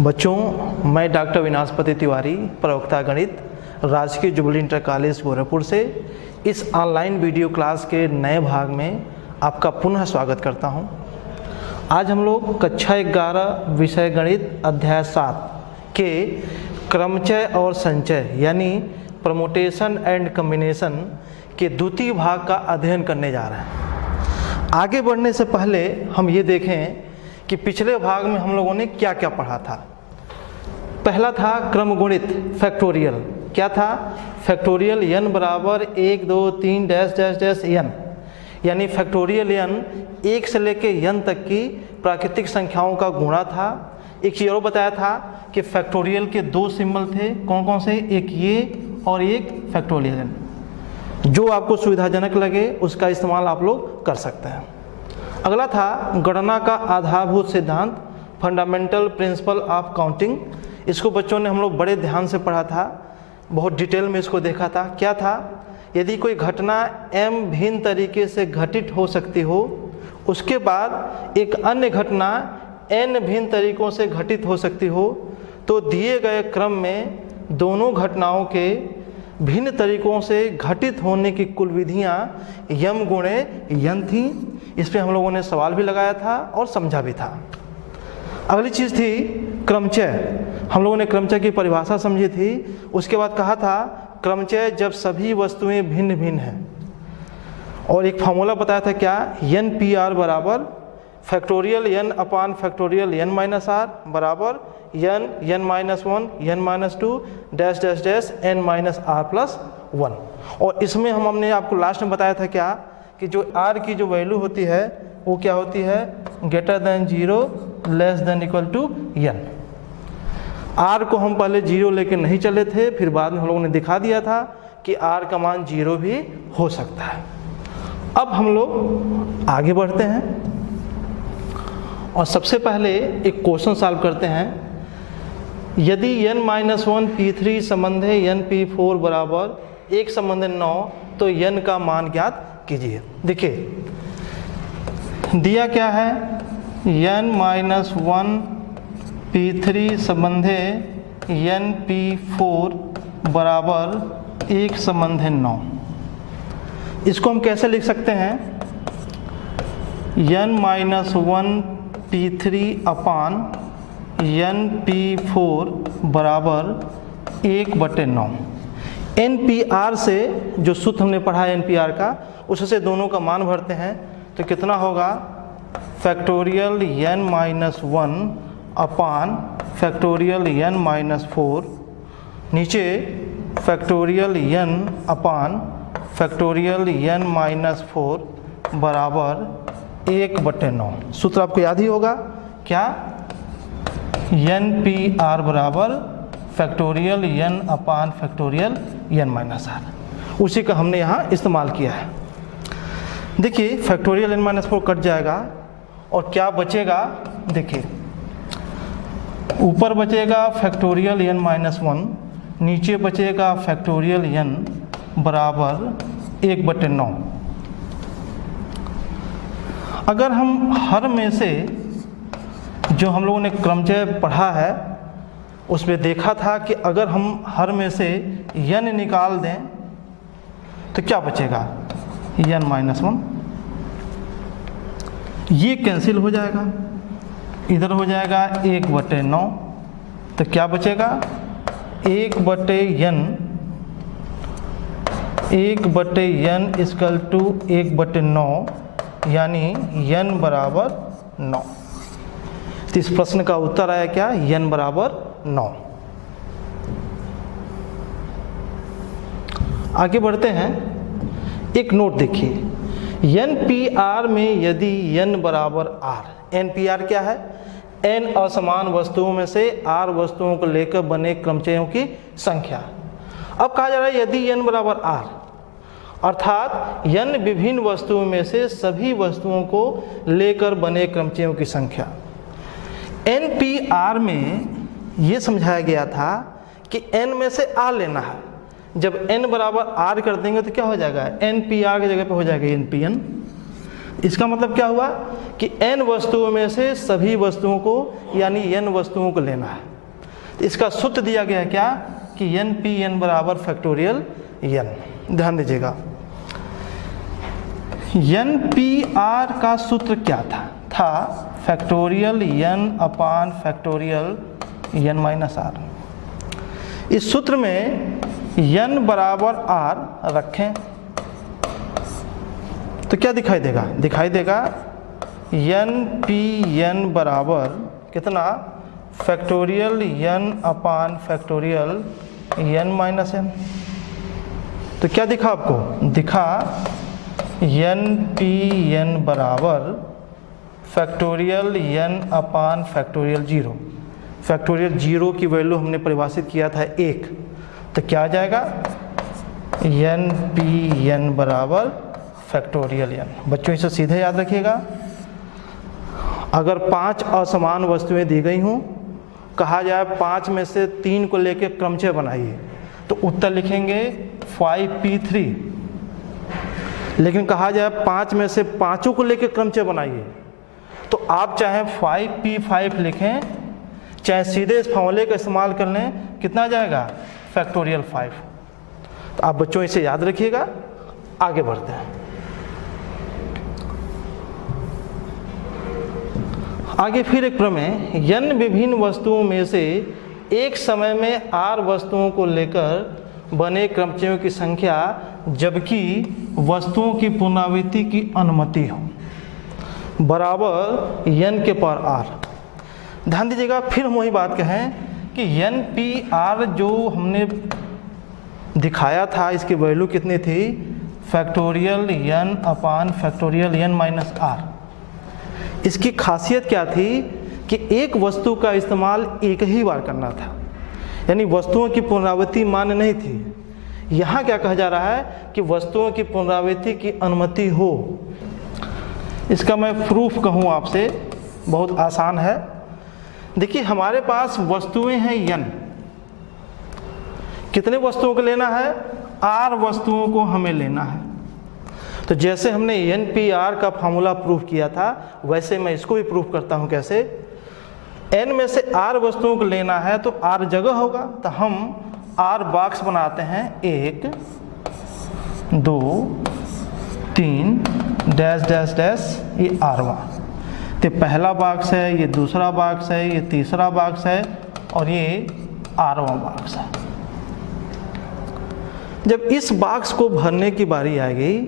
बच्चों, मैं डॉक्टर विनाशपति तिवारी, प्रवक्ता गणित, राजकीय जुबली इंटर कॉलेज गोरखपुर से इस ऑनलाइन वीडियो क्लास के नए भाग में आपका पुनः स्वागत करता हूं। आज हम लोग कक्षा 11 विषय गणित अध्याय 7 के क्रमचय और संचय यानी प्रमोटेशन एंड कम्बिनेशन के द्वितीय भाग का अध्ययन करने जा रहे हैं। आगे बढ़ने से पहले हम ये देखें कि पिछले भाग में हम लोगों ने क्या क्या पढ़ा था। पहला था क्रमगुणित फैक्टोरियल। क्या था? फैक्टोरियल n बराबर 1 2 3 डैश डैश डैश n, यानी फैक्टोरियल n 1 से लेके n तक की प्राकृतिक संख्याओं का गुणा था। एक चीज़ और बताया था कि फैक्टोरियल के दो सिंबल थे। कौन कौन से? एक ये और एक फैक्टोरियल n। जो आपको सुविधाजनक लगे उसका इस्तेमाल आप लोग कर सकते हैं। अगला था गणना का आधारभूत सिद्धांत, फंडामेंटल प्रिंसिपल ऑफ काउंटिंग। इसको बच्चों ने हम लोग बड़े ध्यान से पढ़ा था, बहुत डिटेल में इसको देखा था। क्या था? यदि कोई घटना m भिन्न तरीके से घटित हो सकती हो, उसके बाद एक अन्य घटना n भिन्न तरीकों से घटित हो सकती हो, तो दिए गए क्रम में दोनों घटनाओं के भिन्न तरीकों से घटित होने की कुल विधियाँ यम गुणे यन थी। इस पर हम लोगों ने सवाल भी लगाया था और समझा भी था। अगली चीज़ थी क्रमचय। हम लोगों ने क्रमचय की परिभाषा समझी थी। उसके बाद कहा था क्रमचय जब सभी वस्तुएं भिन्न भिन्न हैं, और एक फार्मूला बताया था क्या? एन पी आर बराबर factorial N upon factorial N minus R बराबर N minus 1 N minus 2 dash dash dash N minus R plus 1। और इसमें हमने आपको लास्ट में बताया था क्या कि जो r की जो वैल्यू होती है वो क्या होती है? Greater than 0 less than equal to n। r को हम पहले 0 लेके नहीं चले थे, फिर बाद में हम लोगों ने दिखा दिया था कि r का मान 0 भी हो सकता है। अब हम लोग आगे बढ़ते हैं और सबसे पहले एक क्वेश्चन सॉल्व करते हैं। यदि n-1 p3 संबंध है n p4 बराबर 1 संबंध 9, तो n का मान ज्ञात कीजिए। देखिए दिया क्या है? n-1 p3 संबंधे n p4 बराबर 1 संबंधे 9। इसको हम कैसे लिख सकते हैं? n-1 p3 अपान n p4 बराबर 1/9। NPR से जो सूत्र हमने पढ़ा है NPR का, उससे दोनों का मान भरते हैं तो कितना होगा? फैक्टोरियल n-1 अपान फैक्टोरियल n-4, नीचे factorial n upon factorial n-4 बराबर 1/9। सूत्र आपको याद ही होगा क्या? NPR बराबर factorial n upon factorial n-r। उसी का हमने यहाँ इस्तेमाल किया है। देखिए फैक्टोरियल n-4 कट जाएगा और क्या बचेगा? देखिए ऊपर बचेगा फैक्टोरियल n-1, नीचे बचेगा फैक्टोरियल n बराबर 1/9। अगर हम हर में से जो हम लोगों ने क्रमचय पढ़ा है उसमें देखा था कि अगर हम हर में से n निकाल दें तो क्या बचेगा? n-1 ये कैंसिल हो जाएगा, इधर हो जाएगा 1/9, तो क्या बचेगा? 1/n इक्वल टू 1/9, यानी n बराबर 9। तो इस प्रश्न का उत्तर आया क्या? n बराबर 9। आगे बढ़ते हैं। एक नोट देखिए, NPR में यदि n बराबर r, NPR क्या है? n असमान वस्तुओं में से r वस्तुओं को लेकर बने क्रमचयों की संख्या। अब कहा जा रहा है यदि n बराबर r, अर्थात n विभिन्न वस्तुओं में से सभी वस्तुओं को लेकर बने क्रमचयों की संख्या। NPR में ये समझाया गया था कि n में से r लेना है। जब n बराबर r कर देंगे तो क्या हो जाएगा? NPR की जगह पे हो जाएगा NPN। इसका मतलब क्या हुआ कि n वस्तुओं में से सभी वस्तुओं को यानी n वस्तुओं को लेना है। तो इसका सूत्र दिया गया है क्या कि n बराबर फैक्टोरियल n। ध्यान दीजिएगा, NPR का सूत्र क्या था factorial n upon factorial n minus r। इस सूत्र में n बराबर r रखें तो क्या दिखाई देगा? दिखाई देगा n बराबर कितना? Factorial n upon factorial n minus n। तो क्या दिखा आपको? दिखा n बराबर factorial n upon factorial 0। Factorial 0 की वैल्यू हमने परिभाषित किया था 1, तो क्या आ जाएगा? n बराबर फैक्टोरियल n। बच्चों इसे सीधे याद रखिएगा। अगर 5 असमान वस्तुएं दी गई हों, कहा जाए 5 में से 3 को लेकर क्रमचय बनाइए, तो उत्तर लिखेंगे 5p3। लेकिन कहा जाए 5 में से 5 को लेकर क्रमचय बनाइए, तो आप चाहे 5p5 लिखें, चाहे सीधे इस फॉर्मूले का इस्तेमाल कर लें, कितना आ जाएगा? फैक्टोरियल 5। तो आप बच्चों इसे याद रखिएगा। आगे बढ़ते हैं। आगे फिर एक प्रमेय, n विभिन्न वस्तुओं में से एक समय में r वस्तुओं को लेकर बने क्रमचयों की संख्या जबकि वस्तुओं की पुनरावृत्ति की अनुमति हो बराबर n के पावर r। ध्यान दीजिएगा, फिर हम वही बात कहें कि NPR जो हमने दिखाया था, इसकी वैल्यू कितनी थी? Factorial n upon factorial n minus r। इसकी खासियत क्या थी कि एक वस्तु का इस्तेमाल एक ही बार करना था, यानी वस्तुओं की पुनरावृत्ति मान्य नहीं थी। यहाँ क्या कहा जा रहा है कि वस्तुओं की पुनरावृत्ति की अनुमति हो। इसका मैं प्रूफ कहूँ आपसे, बहुत आसान है। देखिए, हमारे पास वस्तुएं हैं n। कितने वस्तुओं को लेना है? r वस्तुओं को हमें लेना है। तो जैसे हमने NPR का फार्मूला प्रूफ किया था, वैसे मैं इसको भी प्रूफ करता हूं। कैसे? n में से r वस्तुओं को लेना है तो r जगह होगा, तो हम r बॉक्स बनाते हैं। 1 2 3 डैश डैश डैश, ये r1। तो पहला बॉक्स है, ये दूसरा बॉक्स है, ये तीसरा बॉक्स है और ये r1 बॉक्स है। जब इस बॉक्स को भरने की बारी आएगी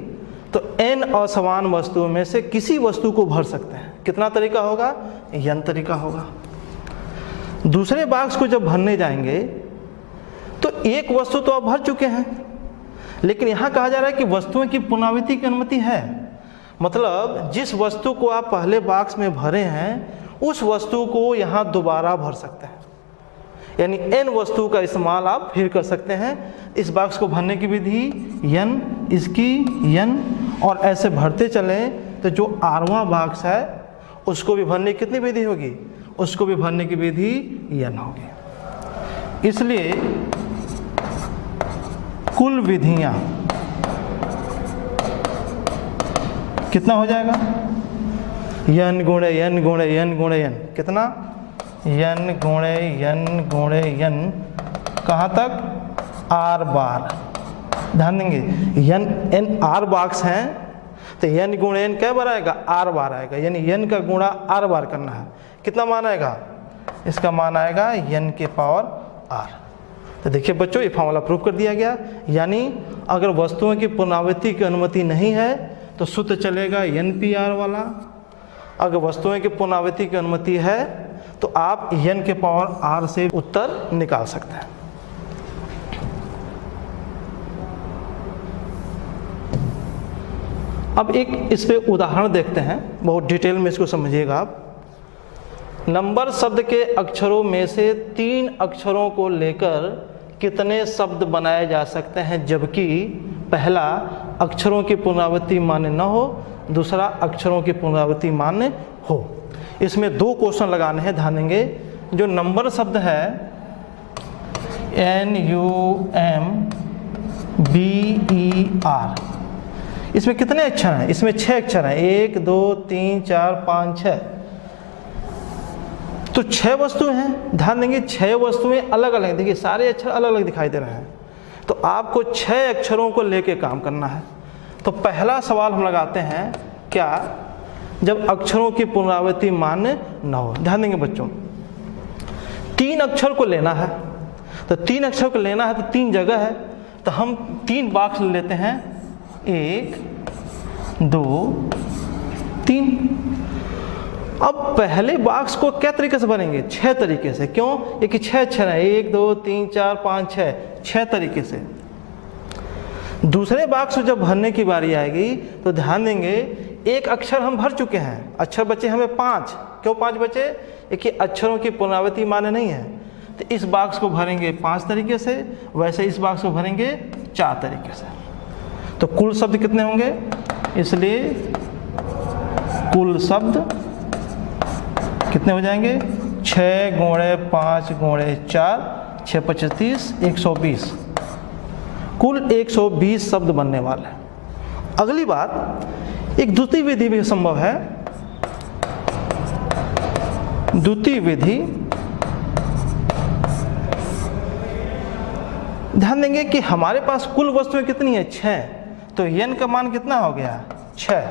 तो n असमान वस्तुओं में से किसी वस्तु को भर सकते हैं। कितना तरीका होगा? n तरीका होगा। दूसरे बॉक्स को जब भरने जाएंगे तो एक वस्तु तो आप भर चुके हैं, लेकिन यहाँ कहा जा रहा है कि वस्तुओं की पुनरावृत्ति की अनुमति है। मतलब जिस वस्तु को आप पहले बॉक्स में भरे हैं, उस वस्तु को यहाँ दोबारा भर सकते हैं, यानी n वस्तु का इस्तेमाल आप फिर कर सकते हैं। इस बॉक्स को भरने की विधि n, इसकी n, और ऐसे भरते चलें तो जो r1 बॉक्स है उसको भी भरने की कितनी विधि होगी? उसको भी भरने की विधि n होगी। इसलिए कुल विधियां कितना हो जाएगा? n गुणे n गुणे n गुणे n। कितना? n गुणे n कहाँ तक? r बार। ध्यान देंगे, n r बॉक्स हैं तो n गुणे n क्या बार आएगा? r बार आएगा, यानी n का गुणा r बार करना है। कितना मान आएगा? इसका मान आएगा n के पावर r। तो देखिए बच्चों, ये फॉर्मूला प्रूव कर दिया गया। यानी अगर वस्तुओं की पुनरावृत्ति की अनुमति नहीं है तो सूत्र चलेगा NPR वाला। अगर वस्तुओं की पुनरावृत्ति की अनुमति है तो आप n के पावर r से उत्तर निकाल सकते हैं। अब एक इस पे उदाहरण देखते हैं, बहुत डिटेल में इसको समझिएगा आप। नंबर शब्द के अक्षरों में से 3 अक्षरों को लेकर कितने शब्द बनाए जा सकते हैं जबकि पहला अक्षरों की पुनरावृत्ति मान्य न हो, दूसरा अक्षरों की पुनरावृत्ति मान्य हो। इसमें 2 क्वेश्चन लगाने हैं। ध्यान देंगे, जो नंबर शब्द है NUMBER, इसमें कितने अक्षर हैं? इसमें 6 अक्षर हैं, 1 2 3 4 5 6। तो 6 वस्तुएं हैं। ध्यान देंगे 6 वस्तुएं अलग अलग, देखिए सारे अक्षर अलग अलग दिखाई दे रहे हैं। तो आपको 6 अक्षरों को लेके काम करना है। तो पहला सवाल हम लगाते हैं, क्या जब अक्षरों की पुनरावृत्ति मान्य न हो। ध्यान देंगे बच्चों, 3 अक्षर को लेना है। तो 3 अक्षर को लेना है तो 3 जगह है, तो हम 3 बॉक्स ले लेते हैं, 1 2 3। अब पहले बॉक्स को क्या तरीके से भरेंगे? 6 तरीके से। क्यों? एक 6 अक्षर है, 1 2 3 4 5 6, 6 तरीके से। दूसरे बॉक्स को जब भरने की बारी आएगी तो ध्यान देंगे, एक अक्षर हम भर चुके हैं, अक्षर बचे हमें 5। क्यों 5 बचे? एक अक्षरों की पुनरावृत्ति मान्य नहीं है। तो इस बॉक्स को भरेंगे 5 तरीके से, वैसे इस बॉक्स को भरेंगे 4 तरीके से। तो कुल शब्द कितने होंगे? इसलिए कुल शब्द कितने हो जाएंगे? 6 × 5 × 4 6 25 30 120। कुल 120 शब्द बनने वाले हैं। अगली बात, एक द्वितीय विधि भी संभव है। द्वितीय विधि, ध्यान देंगे कि हमारे पास कुल वस्तुएं कितनी है? 6। तो n का मान कितना हो गया? 6।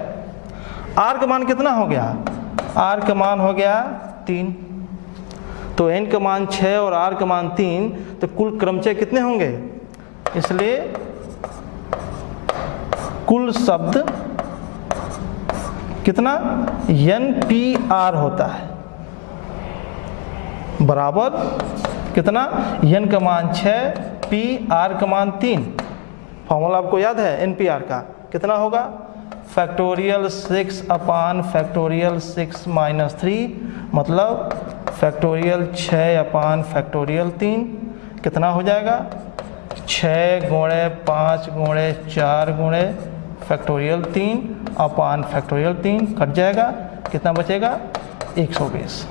r का मान कितना हो गया? r का मान हो गया 3। तो n का मान 6 और r का मान 3, तो कुल क्रमचय कितने होंगे? इसलिए कुल शब्द कितना? NPR होता है, बराबर कितना? n का मान 6, p r का मान 3। फॉर्मूला आपको याद है NPR का? कितना होगा? फैक्टोरियल 6 अपान फैक्टोरियल 6 - 3, मतलब फैक्टोरियल 6 अपान फैक्टोरियल 3। कितना हो जाएगा? 6 × 5 × 4 × फैक्टोरियल 3 अपान फैक्टोरियल 3 कट जाएगा। कितना बचेगा? 120।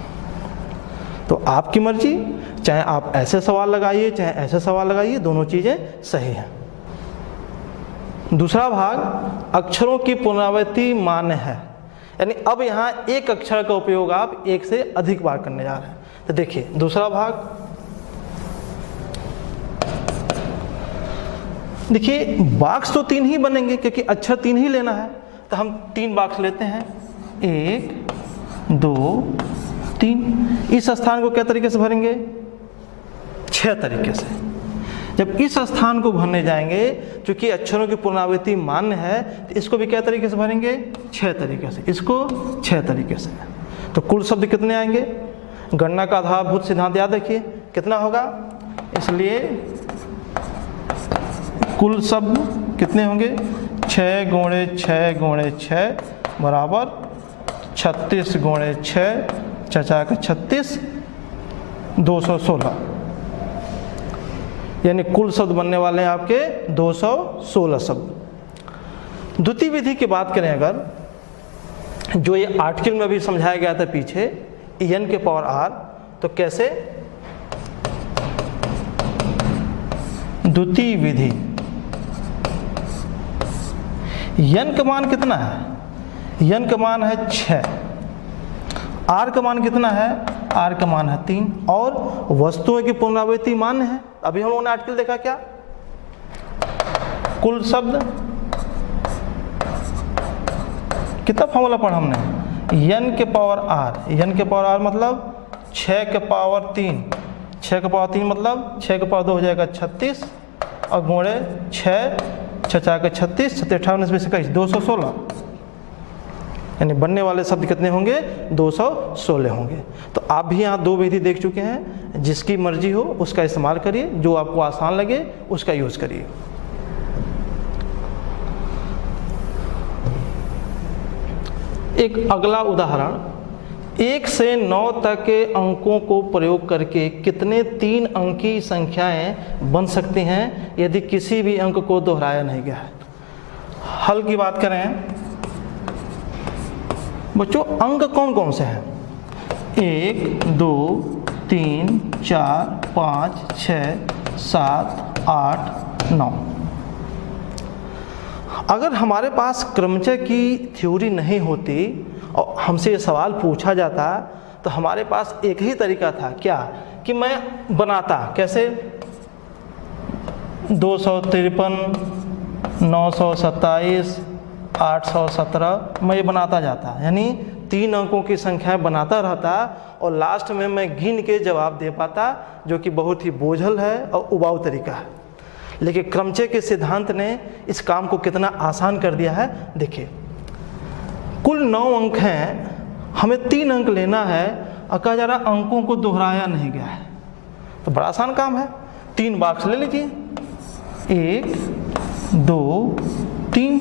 तो आपकी मर्जी, चाहे आप ऐसे सवाल लगाइए चाहे ऐसे सवाल लगाइए, दोनों चीज़ें सही हैं। दूसरा भाग, अक्षरों की पुनरावृत्ति मान्य है, यानी अब यहाँ एक अक्षर का उपयोग आप एक से अधिक बार करने जा रहे हैं। तो देखिए दूसरा भाग, देखिए बॉक्स तो 3 ही बनेंगे क्योंकि अक्षर 3 ही लेना है। तो हम 3 बॉक्स लेते हैं, 1 2 3। इस स्थान को क्या तरीके से भरेंगे? 6 तरीके से। जब इस स्थान को भरने जाएंगे, क्योंकि अक्षरों की पुनरावृत्ति मान्य है, तो इसको भी क्या तरीके से भरेंगे? 6 तरीके से। इसको 6 तरीके से। तो कुल शब्द कितने आएंगे? गणना का आधारभूत सिद्धांत याद रखिए, कितना होगा? इसलिए कुल शब्द कितने होंगे? 6 × 6 × 6 बराबर 36 × 6 4 का 36 216, यानी कुल शब्द बनने वाले हैं आपके 216 शब्द। द्वितीय विधि की बात करें अगर, जो ये आर्टिकल में भी समझाया गया था पीछे, n के पावर r, तो कैसे? द्वितीय विधि, n का मान कितना है? n का मान है 6, r का मान कितना है? r का मान है 3, और वस्तुओं की पुनरावृत्ति मान्य है। अभी हम लोगों ने आर्टिकल देखा क्या? कुल शब्द, कितना फॉर्मूला पढ़ा हमने? n के पावर r, n के पावर r मतलब 6 के पावर 3, 6 के पावर 3 मतलब 6 के पावर 2 हो जाएगा 36, और गुणे 6 4 का 36 57 में से 216, यानी बनने वाले शब्द कितने होंगे? 216 होंगे। तो आप भी यहाँ 2 विधि देख चुके हैं, जिसकी मर्जी हो उसका इस्तेमाल करिए, जो आपको आसान लगे उसका यूज़ करिए। एक अगला उदाहरण, 1 से 9 तक के अंकों को प्रयोग करके कितने 3 अंकी संख्याएं बन सकती हैं यदि किसी भी अंक को दोहराया नहीं गया है? हल की बात करें बच्चों, अंक कौन कौन से हैं? 1 2 3 4 5 6 7 8 9। अगर हमारे पास क्रमचय की थ्योरी नहीं होती और हमसे ये सवाल पूछा जाता तो हमारे पास एक ही तरीका था, क्या कि मैं बनाता। कैसे? 253, 927, 817 मैं ये बनाता जाता, यानी 3 अंकों की संख्याएं बनाता रहता और लास्ट में मैं गिन के जवाब दे पाता, जो कि बहुत ही बोझल है और उबाऊ तरीका है। लेकिन क्रमचय के सिद्धांत ने इस काम को कितना आसान कर दिया है। देखिए, कुल 9 अंक हैं, हमें 3 अंक लेना है और कहा जा रहा अंकों को दोहराया नहीं गया है, तो बड़ा आसान काम है। 3 बॉक्स ले लीजिए, 1 2 3।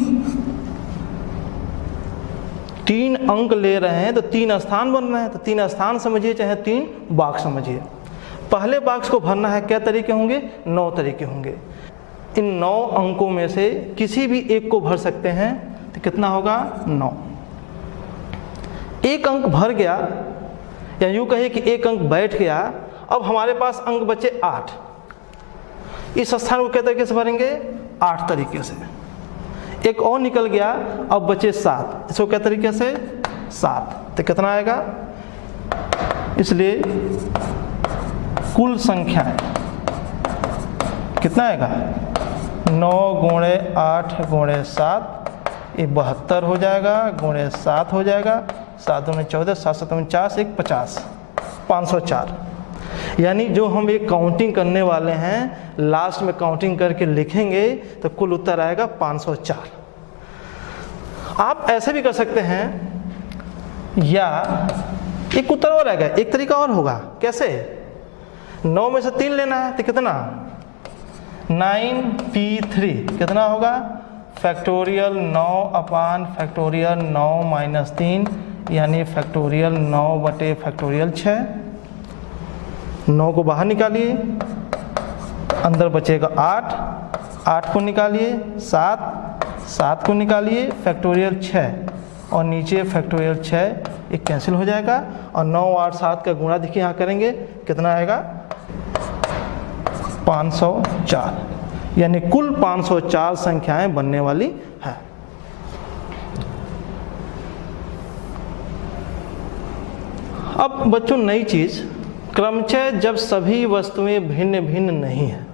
3 अंक ले रहे हैं तो 3 स्थान बन रहे हैं, तो 3 स्थान समझिए चाहे 3 बॉक्स समझिए। पहले बॉक्स को भरना है, क्या तरीके होंगे? 9 तरीके होंगे। इन 9 अंकों में से किसी भी एक को भर सकते हैं, तो कितना होगा? 9। एक अंक भर गया, या यूँ कहिए कि एक अंक बैठ गया। अब हमारे पास अंक बचे 8। इस स्थान को क्या तरीके से भरेंगे? 8 तरीके से। एक और निकल गया, अब बचे 7, इसको क्या तरीके से? 7। तो कितना आएगा? इसलिए कुल संख्याएं कितना आएगा? 9 गुणे 8 गुणे 7, ये 72 हो जाएगा, गुणे 7 हो जाएगा, 7 दूनी 14, 7 7 49, 1 50, 504। यानी जो हम एक काउंटिंग करने वाले हैं, लास्ट में काउंटिंग करके लिखेंगे तो कुल उत्तर आएगा 504। आप ऐसे भी कर सकते हैं, या एक उत्तर और आएगा, एक तरीका और होगा। कैसे? 9 में से 3 लेना है, तो कितना? 9p3 कितना होगा? फैक्टोरियल 9 अपान फैक्टोरियल 9 माइनस 3, यानी फैक्टोरियल 9 बटे फैक्टोरियल 6। 9 को बाहर निकालिए, अंदर बचेगा 8, 8 को निकालिए, 7, 7 को निकालिए, फैक्टोरियल 6 और नीचे फैक्टोरियल 6, एक कैंसिल हो जाएगा। और 9 8 7 का गुणा देखिए यहाँ करेंगे, कितना आएगा? 504। यानी कुल 504 संख्याएं बनने वाली हैं। अब बच्चों, नई चीज, क्रमचय जब सभी वस्तुएं भिन्न भिन्न नहीं है।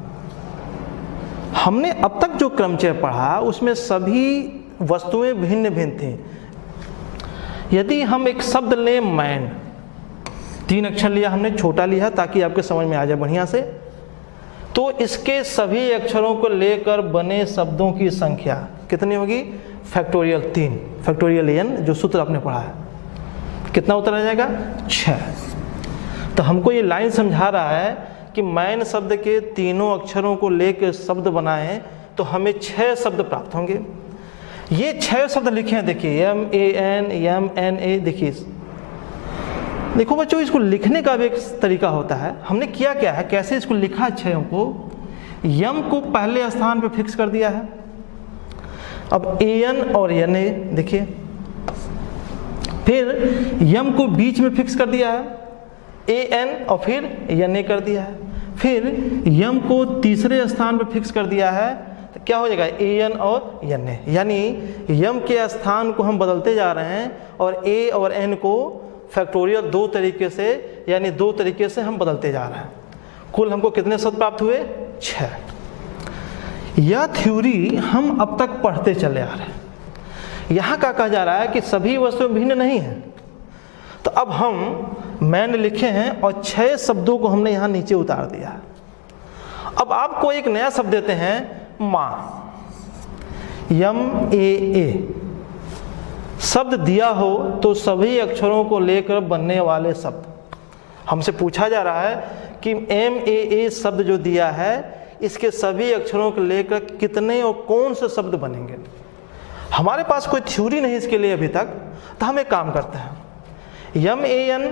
हमने अब तक जो क्रमचय पढ़ा उसमें सभी वस्तुएं भिन्न भिन्न थी। यदि हम एक शब्द लें, मैन, 3 अक्षर लिया हमने, छोटा लिया ताकि आपके समझ में आ जाए बढ़िया से, तो इसके सभी अक्षरों को लेकर बने शब्दों की संख्या कितनी होगी? फैक्टोरियल 3, फैक्टोरियल n, जो सूत्र आपने पढ़ा है। कितना उत्तर आ जाएगा? 6। तो हमको ये लाइन समझा रहा है कि मैन शब्द के तीनों अक्षरों को लेकर शब्द बनाएं तो हमें 6 शब्द प्राप्त होंगे। ये 6 शब्द लिखे हैं, देखिए, MAN, MNA। देखिए, देखो बच्चों, इसको लिखने का भी एक तरीका होता है। हमने किया क्या है, कैसे इसको लिखा? 6 को, यम को पहले स्थान पे फिक्स कर दिया है। अब AN और NA देखिए, फिर यम को बीच में फिक्स कर दिया है, AN, और फिर NA कर दिया है। फिर यम को तीसरे स्थान पे फिक्स कर दिया है, तो क्या हो जाएगा? AN और NA। यानी यम के स्थान को हम बदलते जा रहे हैं और A और N को फैक्टोरियल 2 तरीके से, यानी 2 तरीके से हम बदलते जा रहे हैं। कुल हमको कितने शब्द प्राप्त हुए? 6। यह थ्योरी हम अब तक पढ़ते चले आ रहे हैं। यहाँ का कहा जा रहा है कि सभी वस्तुएं भिन्न नहीं हैं। तो अब हम मैन लिखे हैं और 6 शब्दों को हमने यहाँ नीचे उतार दिया। अब आपको एक नया शब्द देते हैं, माँ, MAA। शब्द दिया हो तो सभी अक्षरों को लेकर बनने वाले शब्द। हमसे पूछा जा रहा है कि MAA शब्द जो दिया है, इसके सभी अक्षरों को लेकर कितने और कौन से शब्द बनेंगे। हमारे पास कोई थ्योरी नहीं इसके लिए अभी तक, तो हम एक काम करते हैं, MAN,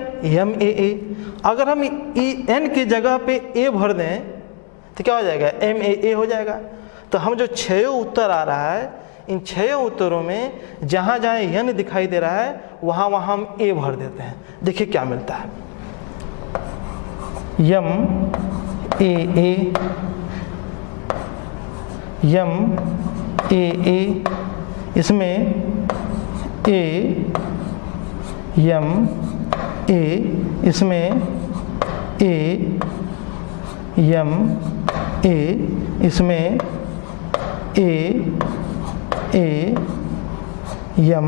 MAA, अगर हम N की जगह पे A भर दें तो क्या हो जाएगा? MAA हो जाएगा। तो हम जो 6 उत्तर आ रहा है, इन 6 उत्तरों में जहाँ जहाँ N दिखाई दे रहा है वहाँ वहाँ हम A भर देते हैं। देखिए क्या मिलता है, MAA, MAA, इसमें ए एम ए, इसमें ए एम ए, इसमें ए एम,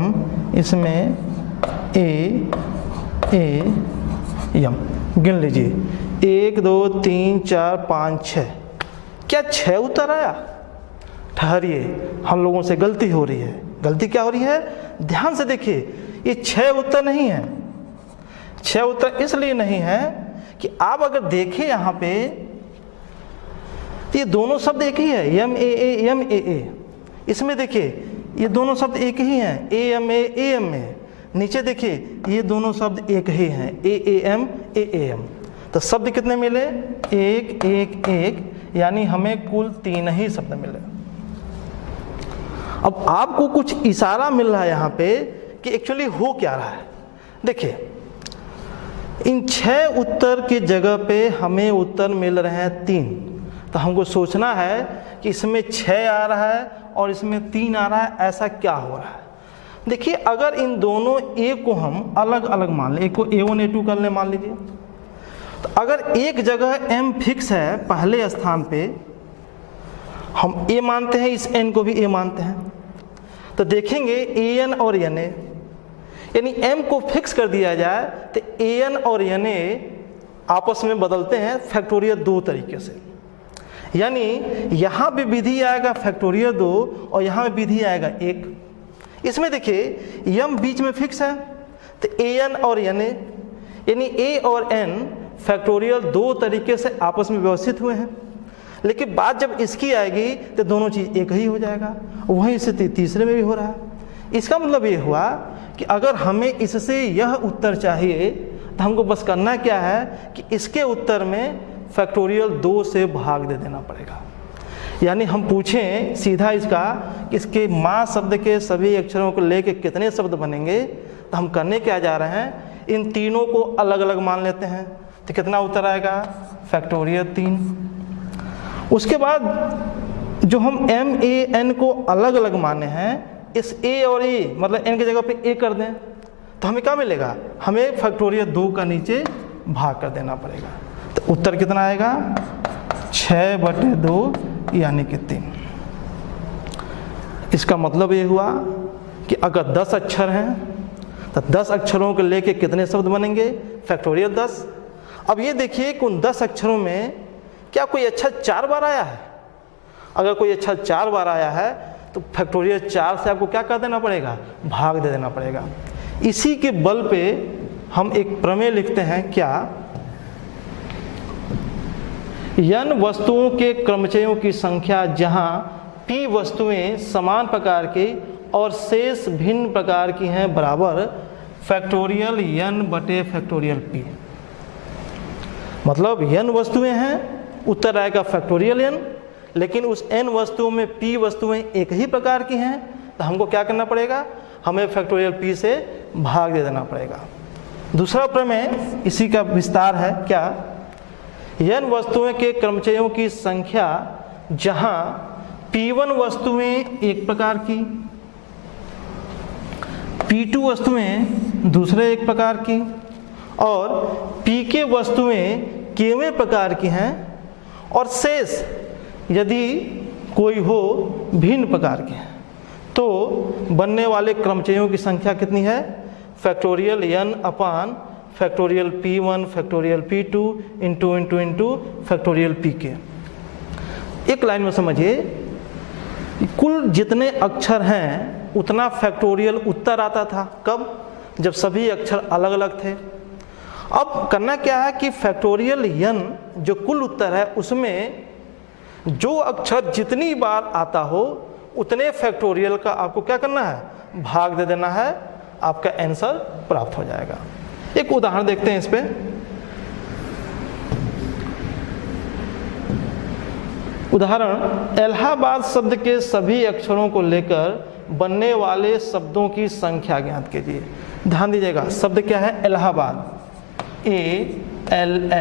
इसमें ए एम। गिन लीजिए 1 2 3 4 5 6। क्या 6 उत्तर आया? ठहरिए, हम लोगों से गलती हो रही है। गलती क्या हो रही है? ध्यान से देखिए, ये 6 उत्तर नहीं है। 6 उत्तर इसलिए नहीं है कि आप अगर देखें यहाँ पे तो ये दोनों शब्द एक ही है, एम ए। इसमें देखिए ये दोनों शब्द एक ही हैं, ए एम ए। नीचे देखिए ये दोनों शब्द एक ही हैं, ए एम। तो शब्द कितने मिले? 1 1 1, यानी हमें कुल 3 ही शब्द मिले। अब आपको कुछ इशारा मिल रहा है यहाँ पे कि एक्चुअली हो क्या रहा है। देखिए इन 6 उत्तर की जगह पे हमें उत्तर मिल रहे हैं 3। तो हमको सोचना है कि इसमें 6 आ रहा है और इसमें 3 आ रहा है, ऐसा क्या हो रहा है। देखिए अगर इन दोनों ए को हम अलग अलग मान लें, एक को A1 A2 कर लें मान लीजिए, तो अगर एक जगह m फिक्स है पहले स्थान पे, हम a मानते हैं, इस n को भी a मानते हैं, तो देखेंगे an और na, यानी m को फिक्स कर दिया जाए तो an और na आपस में बदलते हैं फैक्टोरियल 2 तरीके से। यानी यहाँ भी विधि आएगा फैक्टोरियल 2 और यहाँ भी विधि आएगा 1। इसमें देखिए m बीच में फिक्स है तो an और na, यानी a और n फैक्टोरियल 2 तरीके से आपस में व्यवस्थित हुए हैं। लेकिन बात जब इसकी आएगी तो दोनों चीज़ एक ही हो जाएगा। वहीं से तीसरे में भी हो रहा है। इसका मतलब ये हुआ कि अगर हमें इससे यह उत्तर चाहिए तो हमको बस करना क्या है कि इसके उत्तर में फैक्टोरियल 2 से भाग दे देना पड़ेगा। यानी हम पूछें सीधा इसका कि इसके माँ शब्द के सभी अक्षरों को लेके कितने शब्द बनेंगे, तो हम करने क्या जा रहे हैं, इन तीनों को अलग अलग मान लेते हैं। तो कितना उत्तर आएगा? फैक्टोरियल 3। उसके बाद जो हम m a n को अलग अलग माने हैं, इस a और e मतलब n की जगह पे a कर दें तो हमें क्या मिलेगा? हमें फैक्टोरियल 2 का नीचे भाग कर देना पड़ेगा। तो उत्तर कितना आएगा? 6/2 यानी कि 3। इसका मतलब ये हुआ कि अगर 10 अक्षर हैं तो 10 अक्षरों को लेके कितने शब्द बनेंगे? फैक्टोरियल 10। अब ये देखिए कि उन 10 अक्षरों में क्या कोई अक्षर 4 बार आया है? अगर कोई अक्षर 4 बार आया है तो फैक्टोरियल 4 से आपको क्या कर देना पड़ेगा? भाग दे देना पड़ेगा। इसी के बल पे हम एक प्रमेय लिखते हैं, क्या? n वस्तुओं के क्रमचयों की संख्या जहां p वस्तुएं समान प्रकार की और शेष भिन्न प्रकार की हैं बराबर फैक्टोरियल n/फैक्टोरियल p। मतलब n वस्तुएं हैं, उत्तर आएगा फैक्टोरियल n, लेकिन उस n वस्तुओं में p वस्तुएं एक ही प्रकार की हैं, तो हमको क्या करना पड़ेगा? हमें फैक्टोरियल p से भाग दे देना पड़ेगा। दूसरा प्रमेय इसी का विस्तार है, क्या? n वस्तुएं के क्रमचयों की संख्या जहां p1 वस्तुएं एक प्रकार की, p2 वस्तुएं दूसरे एक प्रकार की और pk वस्तुएं kवें प्रकार की हैं और शेष यदि कोई हो भिन्न प्रकार के हैं, तो बनने वाले क्रमचयों की संख्या कितनी है? Factorial n/, factorial p1 factorial p2 into factorial pk। एक लाइन में समझिए, कुल जितने अक्षर हैं उतना फैक्टोरियल उत्तर आता था। कब? जब सभी अक्षर अलग अलग थे। अब करना क्या है कि फैक्टोरियल n जो कुल उत्तर है उसमें जो अक्षर जितनी बार आता हो उतने फैक्टोरियल का आपको क्या करना है? भाग दे देना है, आपका आंसर प्राप्त हो जाएगा। एक उदाहरण देखते हैं इस पे। उदाहरण, इलाहाबाद शब्द के सभी अक्षरों को लेकर बनने वाले शब्दों की संख्या ज्ञात कीजिए। ध्यान दीजिएगा, शब्द क्या है? इलाहाबाद, ALLAHABAD।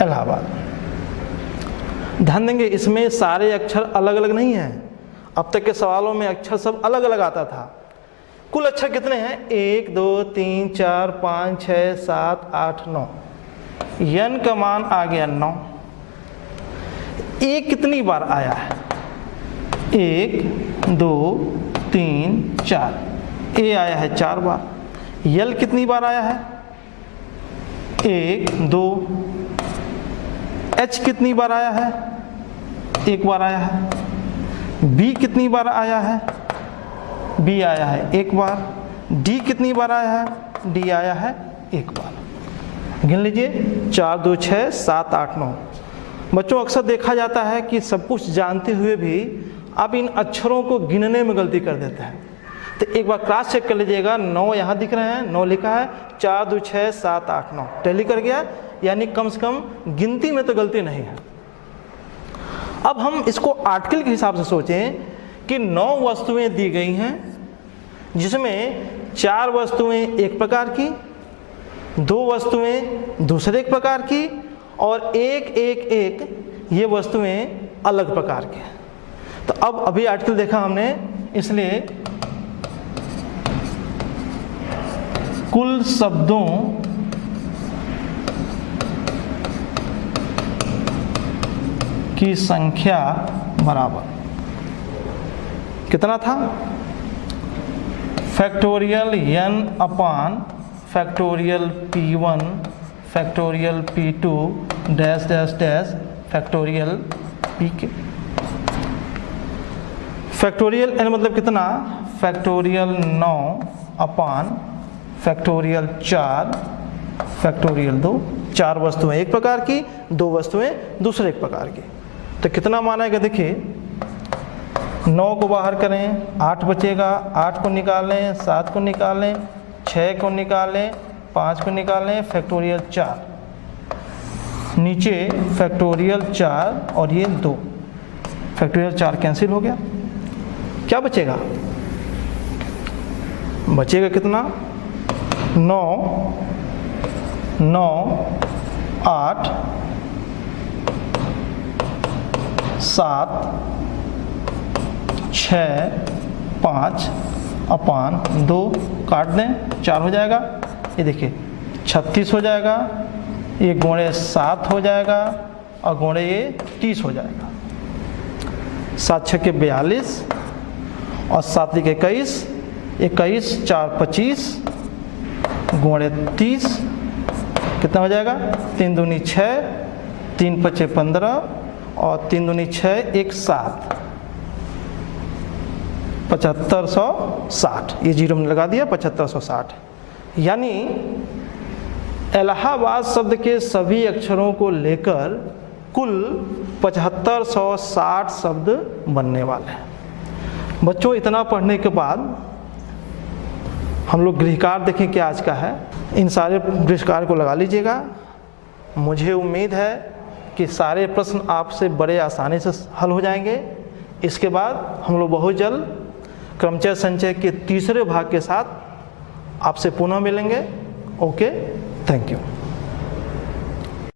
इलाहाबाद। ध्यान देंगे, इसमें सारे अक्षर अलग अलग नहीं हैं। अब तक के सवालों में अक्षर सब अलग अलग आता था। कुल अक्षर कितने हैं? 1 2 3 4 5 6 7 8 9। यन का मान आ गया 9। ए कितनी बार आया है? 1 2 3 4। ए आया है 4 बार। यल कितनी बार आया है? 1 2। एच कितनी बार आया है? 1 बार आया है। बी कितनी बार आया है? बी आया है 1 बार। डी कितनी बार आया है? डी आया है 1 बार। गिन लीजिए, 4 2 6 7 8 9। बच्चों अक्सर देखा जाता है कि सब कुछ जानते हुए भी आप इन अक्षरों को गिनने में गलती कर देते हैं। तो एक बार क्रॉस चेक कर लीजिएगा। 9 यहाँ दिख रहे हैं, 9 लिखा है, 4 2 6 7 8 9 टैली कर गया, यानी कम से कम गिनती में तो गलती नहीं है। अब हम इसको आर्टिकल के हिसाब से सोचें कि 9 वस्तुएं दी गई हैं, जिसमें 4 वस्तुएं एक प्रकार की, 2 वस्तुएं दूसरे एक प्रकार की और एक ये वस्तुएं अलग प्रकार की। तो अब अभी आर्टिकल देखा हमने, इसलिए कुल शब्दों की संख्या बराबर कितना था? Factorial n upon factorial p1 factorial p2 dash dash dash factorial pk। Factorial n मतलब कितना? फैक्टोरियल 9 अपान फैक्टोरियल 4 फैक्टोरियल 2। 4 वस्तुएं एक प्रकार की, 2 वस्तुएं दूसरे एक प्रकार की। तो कितना मानेगा? देखिए, 9 को बाहर करें, 8 बचेगा, 8 को निकालें, 7 को निकालें, 6 को निकालें, 5 को निकालें, फैक्टोरियल 4, नीचे फैक्टोरियल 4 और ये 2, फैक्टोरियल 4 कैंसिल हो गया। क्या बचेगा? बचेगा कितना? 9 9 8 7 6 5 अपान 2, काट दें, 4 हो जाएगा। ये देखिए 36 हो जाएगा, ये गुणे 7 हो जाएगा और गुणे ये 30 हो जाएगा। 7 6 के 42 और 7 1 21, 21 4 25 गुणे 30 कितना हो जाएगा? 3 दूनी 6, 3 5 15 और 3 दूनी 6 1 7, 7560। ये जीरो में लगा दिया, 7560। यानी इलाहाबाद शब्द के सभी अक्षरों को लेकर कुल 7560 शब्द बनने वाले हैं। बच्चों इतना पढ़ने के बाद हम लोग गृहकार देखें क्या आज का है। इन सारे गृहकार को लगा लीजिएगा। मुझे उम्मीद है कि सारे प्रश्न आपसे बड़े आसानी से हल हो जाएंगे। इसके बाद हम लोग बहुत जल्द क्रमचय संचय के तीसरे भाग के साथ आपसे पुनः मिलेंगे। Okay, thank you.